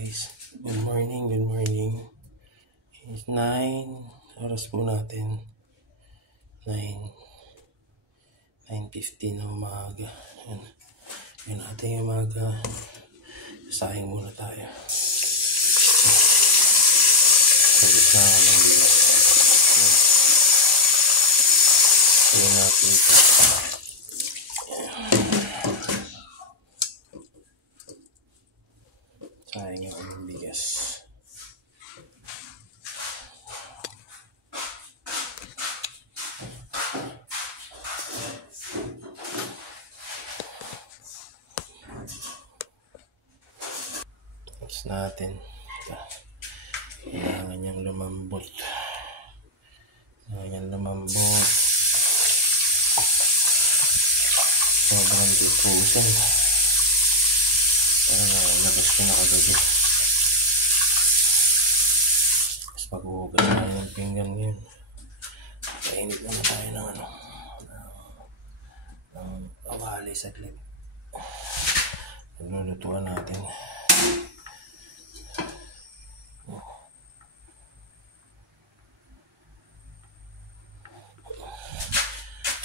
guys, good morning. It's 9, oras po natin 9:15 ng umaga. Yan natin yung umaga. Sasaing muna tayo. Sagot na ako ng bilis. Yan natin ito. Sayang ako ng bigas. Next natin. Kailangan niyang lumambot. Sobrang diffusion. Parang labas ko na kagabi. Mas maghuhugas tayo ng pinggan ngayon. Kainit naman tayo ng kawali saglit. Naglulutuan natin.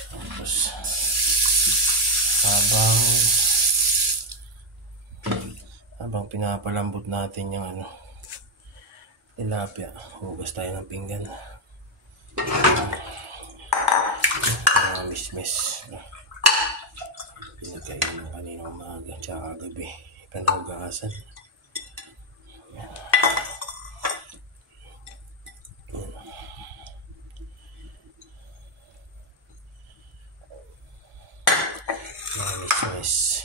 Tapos habang pinapalambot natin yung tilapia, hugas tayo ng pinggan. Miss pinagkain ng kanina umaga tsaka gabi, panahugasan. Miss.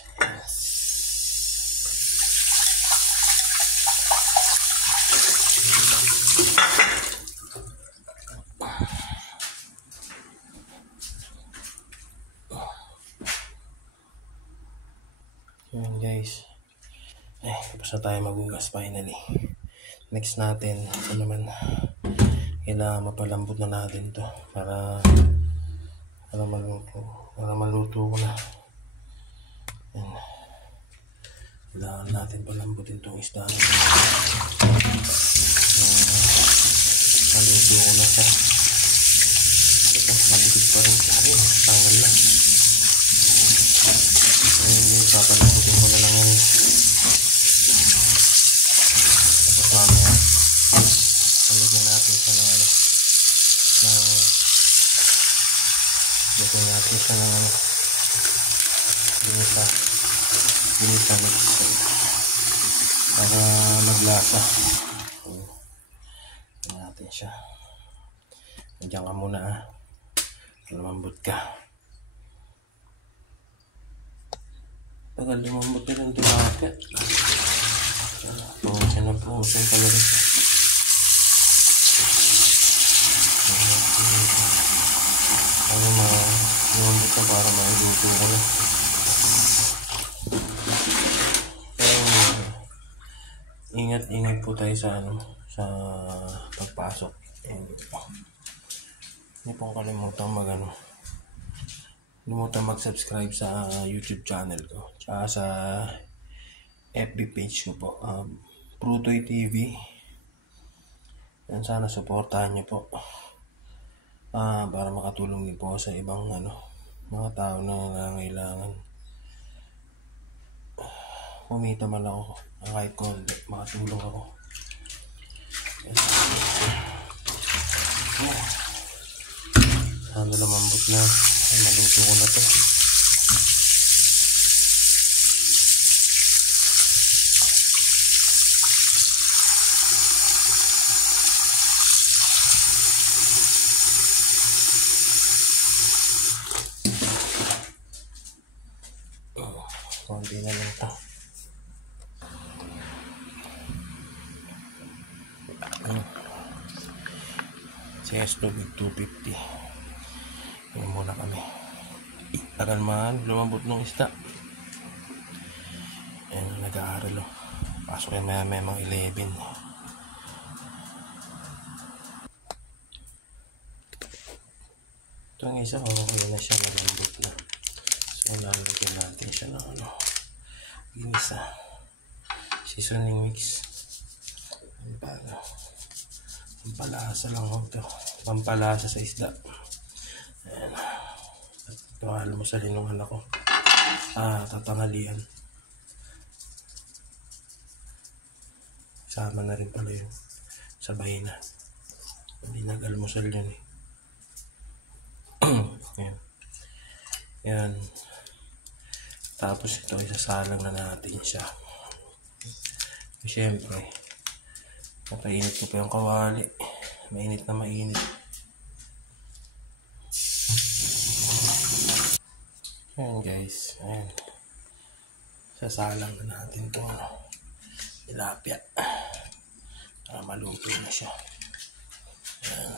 Yun guys. Tapos na tayo maghugas finally. Next natin, kailangan mapalambot na natin to para maluto ko na. Yan. Kailangan natin palambutin itong isda natin. Maluto ko na siya. Ito, malikit pa rin. Tanggal na. Ngayon, papalambutin ko na lang yun. Tapos mamaya, palagyan natin siya ng ginisa mix para maglasa. Natin siya. Diyan ka muna lumambot ka. Tagal lumambot ka ng tilapia. Puhusan talaga siya. Lumambot ka para mailuto ko na. Ingat po tayo sa pagpasok. Hindi pong kalimutan mag-subscribe sa YouTube channel ko. Tsaka sa FB page ko po. Prutoy TV. Yan, sana supportahan niyo po. Para makatulong din po sa ibang mga tao na nangangailangan. Kumita man ako kahit konti, makatulong ako. Sana lumambot na. Maluto ko na to. Konti na lang to. CS tubig 250. Ngayon muna kami. Tagal man lumambot ng isda. Ayan, nag-aaral Pasok yan maya mga 11. Ito ang isa, okay na siya, malambot na. So lalagyan natin siya ng ginisa. Seasoning mix. para pampalasa lang ako ito. Pampalasa sa isda. Ayan. At ito almusalin ng anak ko. Tatangalian. Sama na rin pala yung sabay na. Hindi nag-almusal yan eh. Ayan. Ayan. Tapos ito, isasalang na natin siya. Siyempre, napainit ko pa yung kawali. Mainit na mainit. Ayan guys. Ayan. Sasalang na natin ito. Tilapia. Para maluto na siya. Ayan.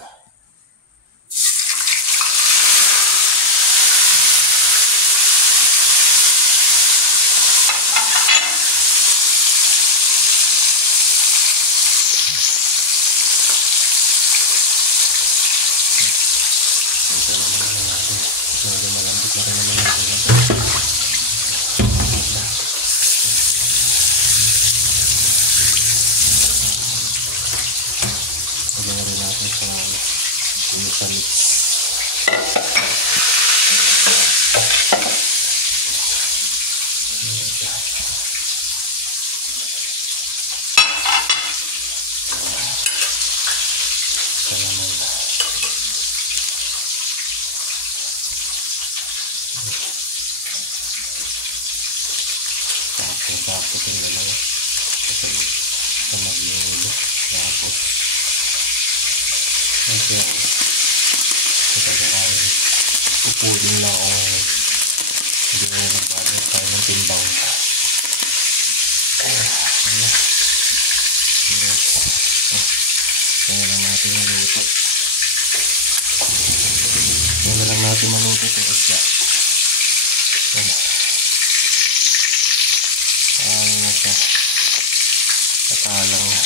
Tapos yung dalawa sa maglinggo. Tapos ito pupulin lang ako ngayon. Hindi mo nagbalit tayo ng timbang. Kaya lang natin maluto. Kaya lang natin maluto ito isda. Ano na siya. Katalang na.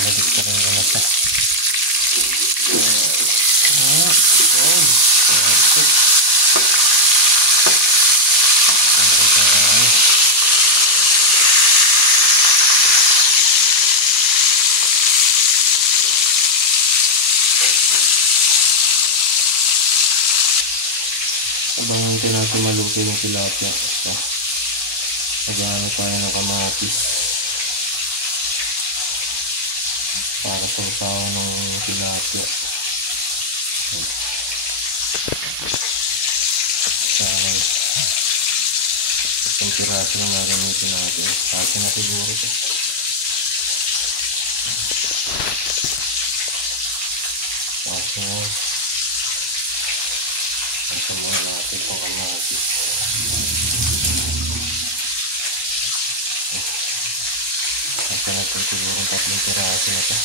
Nabit ka rin na siya. Habang hindi natin maluto yung tilapia, nagano tayo ng kamatis para sa usawa ng tilapia. Itong piraso lang gagamitin natin. Kasi na siguro ito. Ito muna natin itong kamatis. Kasi natin siguro 3 piraso na ito.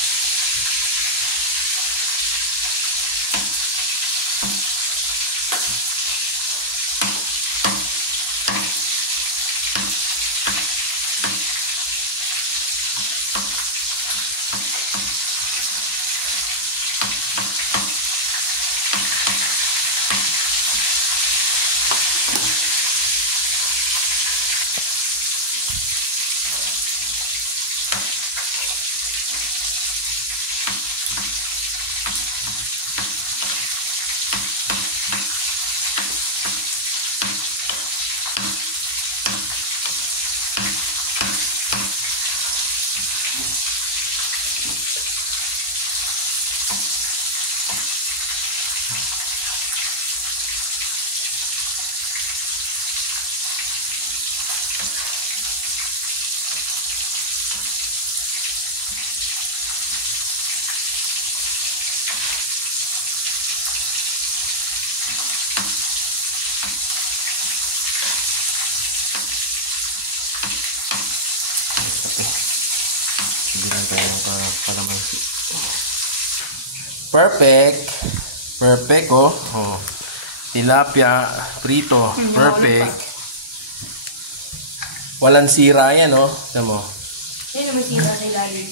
Kalamansi. Perfect. Perfect oh. Oh. Tilapia prito. Perfect. Walang sira yan oh. Tignan mo. Yan naman sira na ilalim.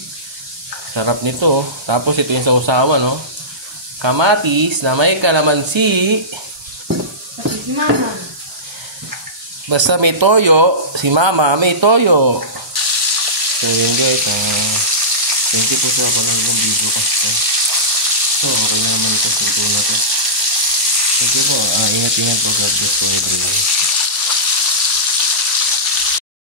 Sarap nito oh. Tapos ito yung sausawan no. Kamatis na may kalamansi. Pati si mama. Basta may toyo, si mama may toyo. So yun guys, thank you po sa panonood ng video ko. So okay na naman ito, luto na to. Thank you po, ingat-ingat po, God bless po everyone.